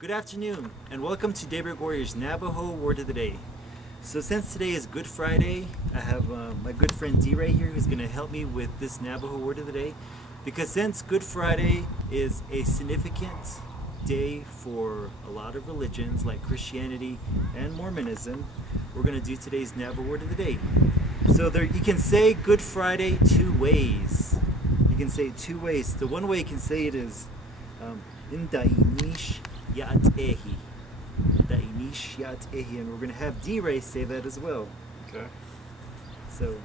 Good afternoon, and welcome to Daybreak Warriors Navajo Word of the Day. So since today is Good Friday, I have my good friend DeRay here who's going to help me with this Navajo Word of the Day. Because since Good Friday is a significant day for a lot of religions like Christianity and Mormonism, we're going to do today's Navajo Word of the Day. So you can say Good Friday two ways. You can say it two ways. The one way you can say it is Nida'iiníísh Yá'át'éehii. Nida'iiníísh Yá'át'éehii, and we're going to have DeRay say that as well. Okay. So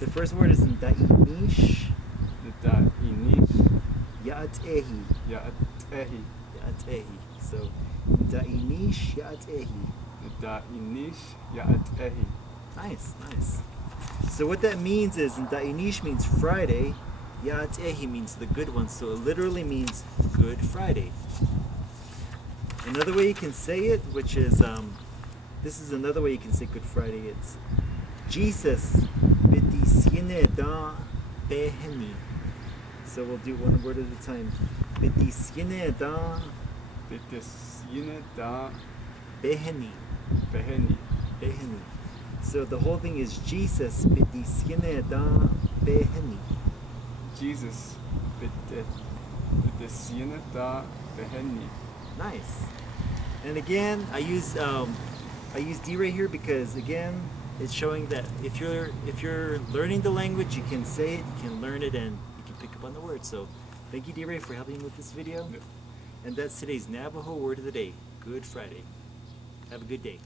the first word is Nida'iiníísh Yá'át'éehii. Yá'át'éehii. Yá'át'éehii. So Nida'iiníísh Yá'át'éehii. Nida'iiníísh Yá'át'éehii. Nice, nice. So what that means is Nida'iiníísh means Friday, Yá'át'éehii means the good one, so it literally means Good Friday. Another way you can say it, which is, this is another way you can say Good Friday, it's Jesus Bééhániih. So we'll do one word at a time. Bééhániih. Bééhániih. Bééhániih. So the whole thing is Jesus Bééhániih. Jesus Bééhániih. Nice. And again, I use DeRay here because again, it's showing that if you're learning the language, you can say it, you can learn it, and you can pick up on the words. So thank you, DeRay, for helping me with this video. Yep. And that's today's Navajo Word of the Day. Good Friday. Have a good day.